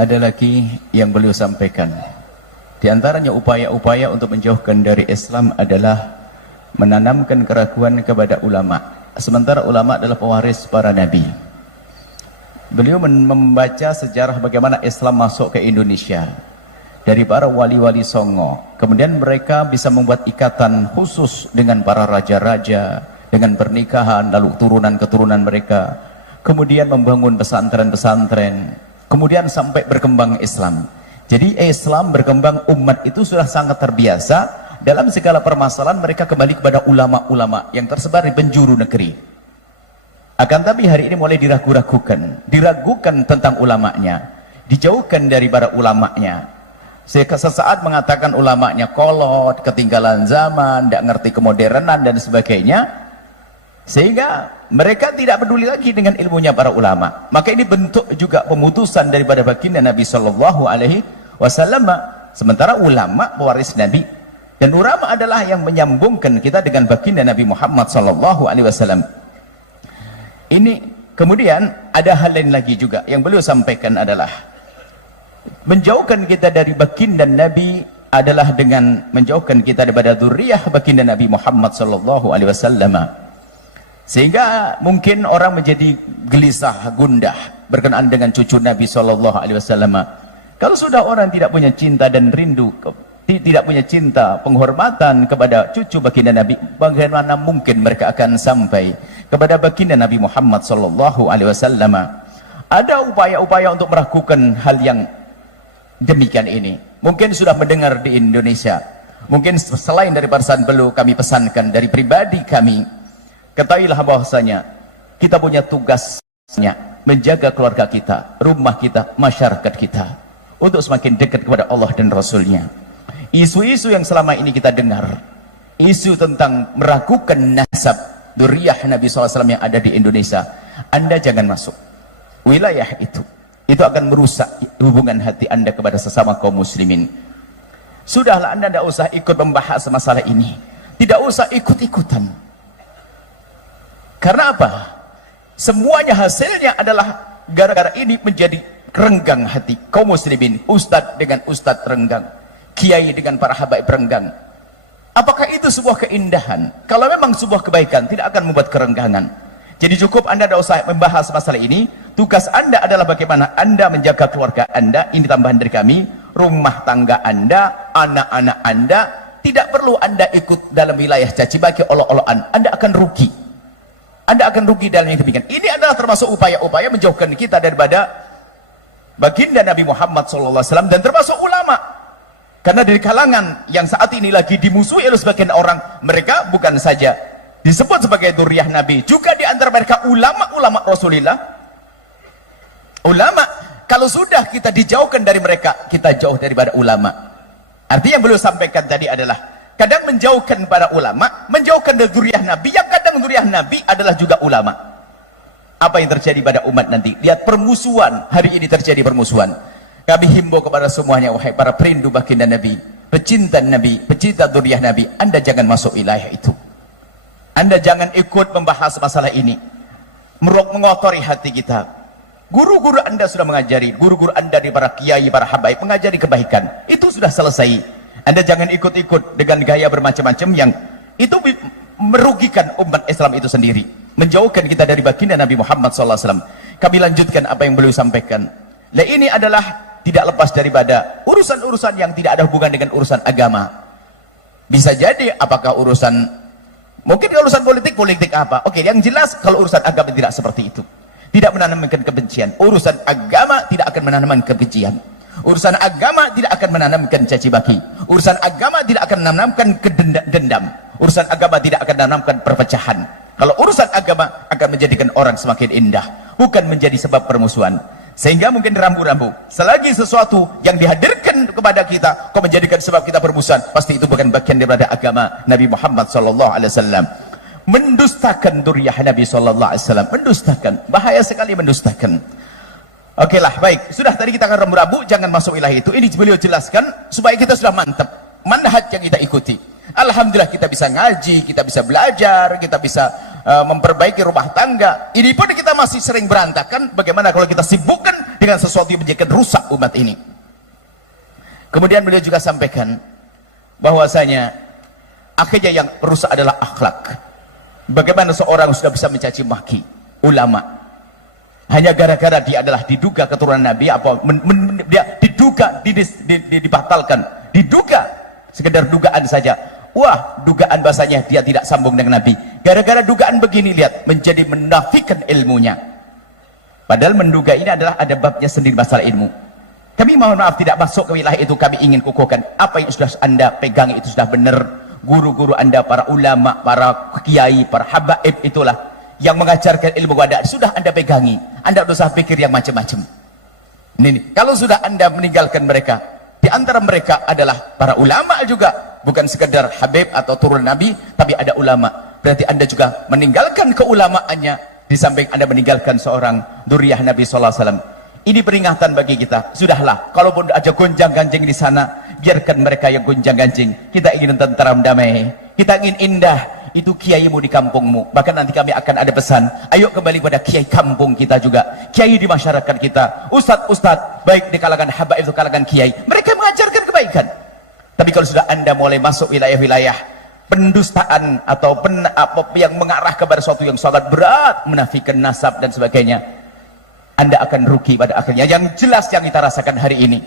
Ada lagi yang beliau sampaikan. Di antaranya upaya-upaya untuk menjauhkan dari Islam adalah menanamkan keraguan kepada ulama. Sementara ulama adalah pewaris para nabi. Beliau membaca sejarah bagaimana Islam masuk ke Indonesia dari para wali-wali Songo. Kemudian mereka bisa membuat ikatan khusus dengan para raja-raja, dengan pernikahan, lalu turunan-keturunan mereka. Kemudian membangun pesantren-pesantren. Kemudian sampai berkembang Islam. Jadi Islam berkembang, umat itu sudah sangat terbiasa dalam segala permasalahan mereka kembali kepada ulama-ulama yang tersebar di penjuru negeri. Akan tapi hari ini mulai diragukan tentang ulamanya, dijauhkan dari para ulamanya. Sesaat mengatakan ulamanya kolot, ketinggalan zaman, tidak ngerti kemodernan dan sebagainya, sehingga mereka tidak peduli lagi dengan ilmunya para ulama. Maka ini bentuk juga pemutusan daripada baginda Nabi Shallallahu Alaihi Wasallam. Sementara ulama pewaris Nabi, dan ulama adalah yang menyambungkan kita dengan baginda Nabi Muhammad Shallallahu Alaihi Wasallam. Ini kemudian ada hal lain lagi juga yang beliau sampaikan adalah menjauhkan kita dari baginda Nabi adalah dengan menjauhkan kita daripada dzurriyyah baginda Nabi Muhammad Shallallahu Alaihi Wasallam. Sehingga mungkin orang menjadi gelisah, gundah berkenaan dengan cucu Nabi Shallallahu Alaihi Wasallam. Kalau sudah orang tidak punya cinta dan rindu, tidak punya cinta, penghormatan kepada cucu baginda Nabi, bagaimana mungkin mereka akan sampai kepada baginda Nabi Muhammad Sallallahu Alaihi Wasallam? Ada upaya-upaya untuk meragukan hal yang demikian ini. Mungkin sudah mendengar di Indonesia. Mungkin selain dari pesan beliau, kami pesankan dari pribadi kami, ketahuilah bahwasanya kita punya tugasnya menjaga keluarga kita, rumah kita, masyarakat kita, untuk semakin dekat kepada Allah dan Rasulnya. Isu-isu yang selama ini kita dengar, isu tentang meragukan nasab dzurriyyah Nabi SAW yang ada di Indonesia, Anda jangan masuk wilayah itu akan merusak hubungan hati Anda kepada sesama kaum muslimin. Sudahlah, Anda tidak usah ikut membahas masalah ini, tidak usah ikut-ikutan. Karena apa? Semuanya hasilnya adalah gara-gara ini menjadi renggang hati kaum muslimin. Ustadz dengan ustadz renggang, kiai dengan para habaib renggang. Apakah itu sebuah keindahan? Kalau memang sebuah kebaikan, tidak akan membuat kerenggangan. Jadi cukup Anda tidak usah membahas masalah ini. Tugas Anda adalah bagaimana Anda menjaga keluarga Anda. Ini tambahan dari kami. Rumah tangga Anda, anak-anak Anda, tidak perlu Anda ikut dalam wilayah caci maki, olok-olokan. Anda akan rugi. Anda akan rugi dalam yang demikian. Ini adalah termasuk upaya-upaya menjauhkan kita daripada baginda Nabi Muhammad SAW dan termasuk ulama. Karena dari kalangan yang saat ini lagi dimusuhi oleh sebagian orang, mereka bukan saja disebut sebagai dzurriyyah Nabi, juga di antara mereka ulama-ulama Rasulullah. Ulama, kalau sudah kita dijauhkan dari mereka, kita jauh daripada ulama. Artinya yang beliau sampaikan tadi adalah kadang menjauhkan para ulama, menjauhkan dari dzurriyyah Nabi, yang kadang dzurriyyah Nabi adalah juga ulama. Apa yang terjadi pada umat nanti? Lihat permusuhan, hari ini terjadi permusuhan. Kami himbau kepada semuanya, wahai para perindu baginda Nabi, pecinta Nabi, pecinta dzurriyyah Nabi, Anda jangan masuk wilayah itu. Anda jangan ikut membahas masalah ini, mengotori hati kita. Guru-guru Anda sudah mengajari, guru-guru Anda di para kiai, para habaib mengajari kebaikan, itu sudah selesai. Anda jangan ikut-ikut dengan gaya bermacam-macam yang itu merugikan umat Islam itu sendiri, menjauhkan kita dari baginda Nabi Muhammad SAW. Kami lanjutkan apa yang beliau sampaikan. Nah, ini adalah tidak lepas daripada urusan-urusan yang tidak ada hubungan dengan urusan agama. Bisa jadi apakah urusan, mungkin urusan politik apa? Oke, yang jelas kalau urusan agama tidak seperti itu. Tidak menanamkan kebencian. Urusan agama tidak akan menanamkan kebencian. Urusan agama tidak akan menanamkan caci maki. Urusan agama tidak akan menanamkan dendam. Urusan agama tidak akan menanamkan perpecahan. Kalau urusan agama akan menjadikan orang semakin indah, bukan menjadi sebab permusuhan. Sehingga mungkin rambu-rambu, selagi sesuatu yang dihadirkan kepada kita kok menjadikan sebab kita bermusuhan, pasti itu bukan bagian daripada agama Nabi Muhammad SAW. Mendustakan dzurriyyah Nabi SAW, mendustakan, bahaya sekali mendustakan. Oke lah, baik, sudah tadi kita akan rambu-rambu, jangan masuk wilayah itu. Ini beliau jelaskan supaya kita sudah mantap manhaj yang kita ikuti. Alhamdulillah kita bisa ngaji, kita bisa belajar, kita bisa memperbaiki rumah tangga. Ini pun kita masih sering berantakan. Bagaimana kalau kita sibukkan dengan sesuatu yang menjadikan rusak umat ini? Kemudian beliau juga sampaikan bahwasanya akhirnya yang rusak adalah akhlak. Bagaimana seorang sudah bisa mencaci maki ulama hanya gara-gara dia adalah diduga keturunan Nabi, dia diduga dibatalkan, diduga sekedar dugaan saja. Wah, dugaan bahasanya dia tidak sambung dengan Nabi. Gara-gara dugaan begini, lihat, menjadi menafikan ilmunya. Padahal menduga ini adalah ada babnya sendiri masalah ilmu. Kami mohon maaf tidak masuk ke wilayah itu. Kami ingin kukuhkan apa yang sudah anda pegang itu sudah benar. Guru-guru anda, para ulama, para kiai, para habaib itulah yang mengajarkan ilmu kepada sudah anda pegangi. Anda tidak usah pikir yang macam-macam. Ini, kalau sudah anda meninggalkan mereka, di antara mereka adalah para ulama juga. Bukan sekedar habib atau turun Nabi, tapi ada ulama. Berarti anda juga meninggalkan keulamaannya, di samping anda meninggalkan seorang dzurriyyah Nabi SAW. Ini peringatan bagi kita. Sudahlah, kalaupun ada gonjang-ganjing di sana, biarkan mereka yang gonjang-ganjing. Kita ingin tentram damai, kita ingin indah. Itu kiaimu di kampungmu. Bahkan nanti kami akan ada pesan, ayo kembali pada kiai kampung kita juga, kiai di masyarakat kita, ustadz-ustadz baik di kalangan habaib itu kalangan kiai, mereka mengajarkan kebaikan. Tapi kalau sudah anda mulai masuk wilayah-wilayah pendustaan atau yang mengarah kepada sesuatu yang sangat berat, menafikan nasab dan sebagainya, anda akan rugi pada akhirnya. Yang jelas yang kita rasakan hari ini,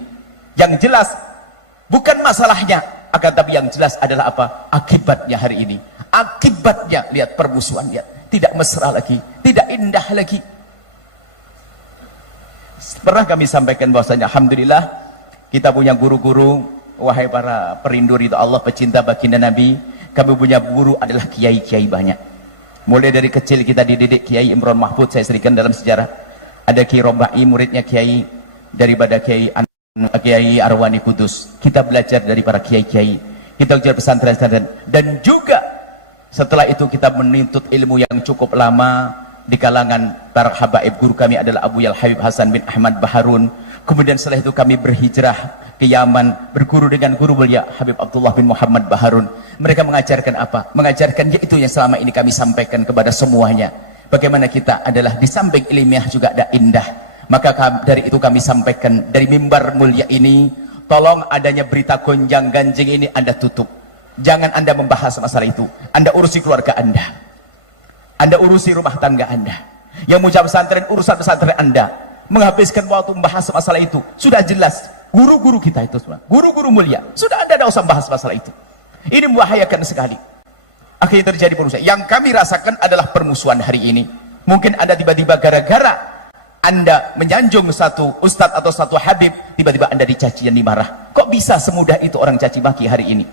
yang jelas bukan masalahnya, akan tapi yang jelas adalah apa? Akibatnya hari ini. Akibatnya, lihat permusuhan, lihat, tidak mesra lagi, tidak indah lagi. Pernah kami sampaikan bahwasanya alhamdulillah kita punya guru-guru. Wahai para perindu ridha Allah, pecinta baginda Nabi, kami punya guru adalah kiai-kiai banyak. Mulai dari kecil kita dididik Kiai Imron Mahfud, saya serikan dalam sejarah. Ada Kiai Robai, muridnya Kiai daripada Kiai Arwani Kudus. Kita belajar dari para kiai-kiai, kita belajar pesantren-pesantren, dan juga setelah itu kita menuntut ilmu yang cukup lama di kalangan para habaib. Guru kami adalah Abu Yal Habib Hasan bin Ahmad Baharun. Kemudian setelah itu kami berhijrah ke Yaman, berguru dengan guru mulia Habib Abdullah bin Muhammad Baharun. Mereka mengajarkan apa? Mengajarkan yaitu yang selama ini kami sampaikan kepada semuanya. Bagaimana kita adalah di samping ilmiah juga ada indah. Maka dari itu kami sampaikan dari mimbar mulia ini, tolong adanya berita gonjang ganjing ini anda tutup. Jangan anda membahas masalah itu. Anda urusi keluarga anda, anda urusi rumah tangga anda. Yang muncul pesantren, urusan pesantren anda. Menghabiskan waktu membahas masalah itu sudah jelas. Guru-guru kita itu semua, guru-guru mulia, sudah ada usah bahas masalah itu. Ini membahayakan sekali. Akhirnya terjadi permusuhan. Yang kami rasakan adalah permusuhan hari ini. Mungkin ada tiba-tiba gara-gara anda menyanjung satu ustadz atau satu habib, tiba-tiba anda dicaci dan dimarah. Kok bisa semudah itu orang caci maki hari ini?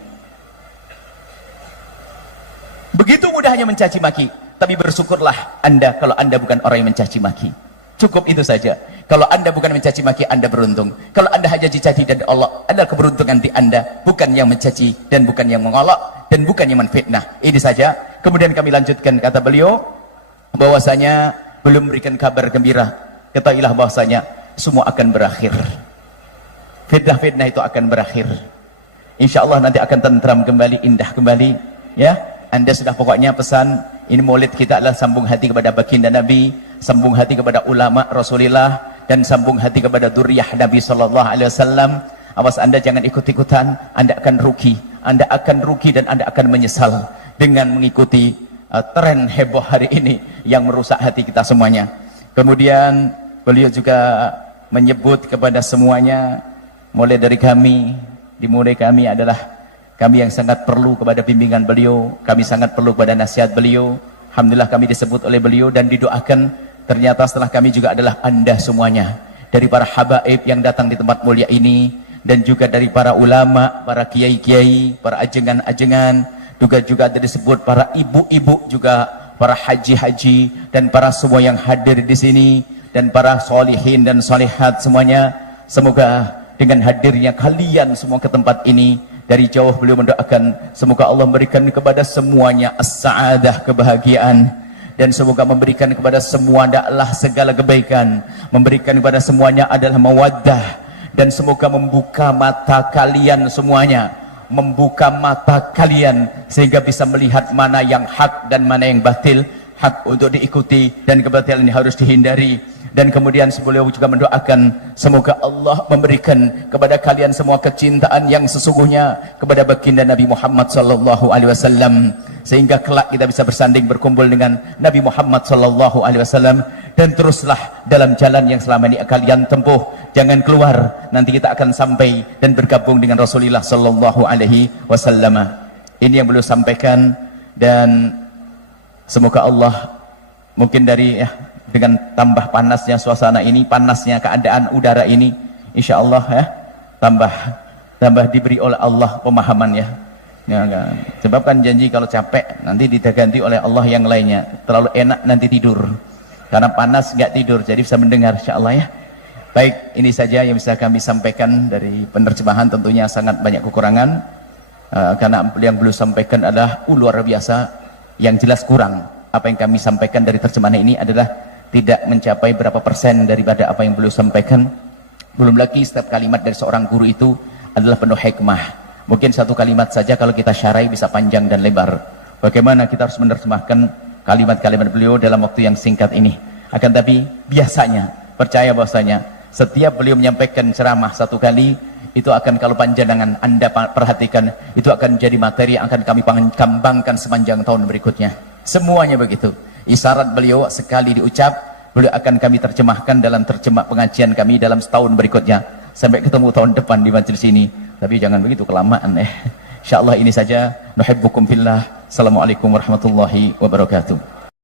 Begitu mudahnya mencaci maki. Tapi bersyukurlah anda kalau anda bukan orang yang mencaci maki. Cukup itu saja. Kalau anda bukan mencaci maki, anda beruntung. Kalau anda hanya dicaci dan Allah, adalah keberuntungan di anda, bukan yang mencaci dan bukan yang mengolok dan bukan yang menfitnah. Ini saja. Kemudian kami lanjutkan, kata beliau bahwasanya belum berikan kabar gembira. Ketahuilah bahwasanya semua akan berakhir. Fitnah-fitnah itu akan berakhir. Insya Allah nanti akan tentram kembali, indah kembali. Ya, anda sudah pokoknya pesan. Ini maulid kita adalah sambung hati kepada baginda Nabi, sambung hati kepada ulama Rasulullah, dan sambung hati kepada dzurriyyah Nabi sallallahu alaihi wasallam. Awas anda jangan ikut-ikutan, anda akan rugi. Anda akan rugi dan anda akan menyesal dengan mengikuti tren heboh hari ini yang merusak hati kita semuanya. Kemudian beliau juga menyebut kepada semuanya, mulai dari kami, dimulai kami adalah kami yang sangat perlu kepada bimbingan beliau, kami sangat perlu kepada nasihat beliau. Alhamdulillah kami disebut oleh beliau dan didoakan. Ternyata setelah kami juga adalah anda semuanya, dari para habaib yang datang di tempat mulia ini, dan juga dari para ulama, para kiai-kiai, para ajengan-ajengan, juga ada disebut para ibu-ibu juga, para haji-haji, dan para semua yang hadir di sini, dan para solihin dan solihat semuanya. Semoga dengan hadirnya kalian semua ke tempat ini, dari jauh beliau mendoakan semoga Allah memberikan kepada semuanya as-sa'adah, kebahagiaan, dan semoga memberikan kepada semua adalah segala kebaikan, memberikan kepada semuanya adalah mawaddah, dan semoga membuka mata kalian semuanya, membuka mata kalian sehingga bisa melihat mana yang hak dan mana yang batil, hak untuk diikuti dan kebatilan ini harus dihindari. Dan kemudian beliau juga mendoakan semoga Allah memberikan kepada kalian semua kecintaan yang sesungguhnya kepada baginda Nabi Muhammad sallallahu alaihi wasallam, sehingga kelak kita bisa bersanding berkumpul dengan Nabi Muhammad sallallahu alaihi wasallam. Dan teruslah dalam jalan yang selama ini kalian tempuh, jangan keluar, nanti kita akan sampai dan bergabung dengan Rasulullah sallallahu alaihi wasallam. Ini yang beliau sampaikan, dan semoga Allah mungkin dari dengan tambah panasnya suasana ini, panasnya keadaan udara ini, insya Allah tambah diberi oleh Allah pemahaman ya. Sebab kan janji kalau capek nanti diganti oleh Allah yang lainnya, terlalu enak nanti tidur karena panas nggak tidur, jadi bisa mendengar insya Allah ya. Baik, ini saja yang bisa kami sampaikan dari penerjemahan, tentunya sangat banyak kekurangan karena yang beliau sampaikan adalah luar biasa. Yang jelas kurang apa yang kami sampaikan dari terjemahan ini adalah tidak mencapai berapa persen daripada apa yang beliau sampaikan. Belum lagi setiap kalimat dari seorang guru itu adalah penuh hikmah. Mungkin satu kalimat saja kalau kita syarai bisa panjang dan lebar. Bagaimana kita harus menerjemahkan kalimat-kalimat beliau dalam waktu yang singkat ini. Akan tapi biasanya, percaya bahwasanya setiap beliau menyampaikan ceramah satu kali, itu akan, kalau panjenengan Anda perhatikan, itu akan jadi materi yang akan kami kembangkan sepanjang tahun berikutnya. Semuanya begitu. Isyarat beliau sekali diucap, beliau akan kami terjemahkan dalam terjemah pengajian kami dalam setahun berikutnya. Sampai ketemu tahun depan di majelis ini. Tapi jangan begitu kelamaan InsyaAllah ini saja. Nuhibbukum fillah. Assalamualaikum warahmatullahi wabarakatuh.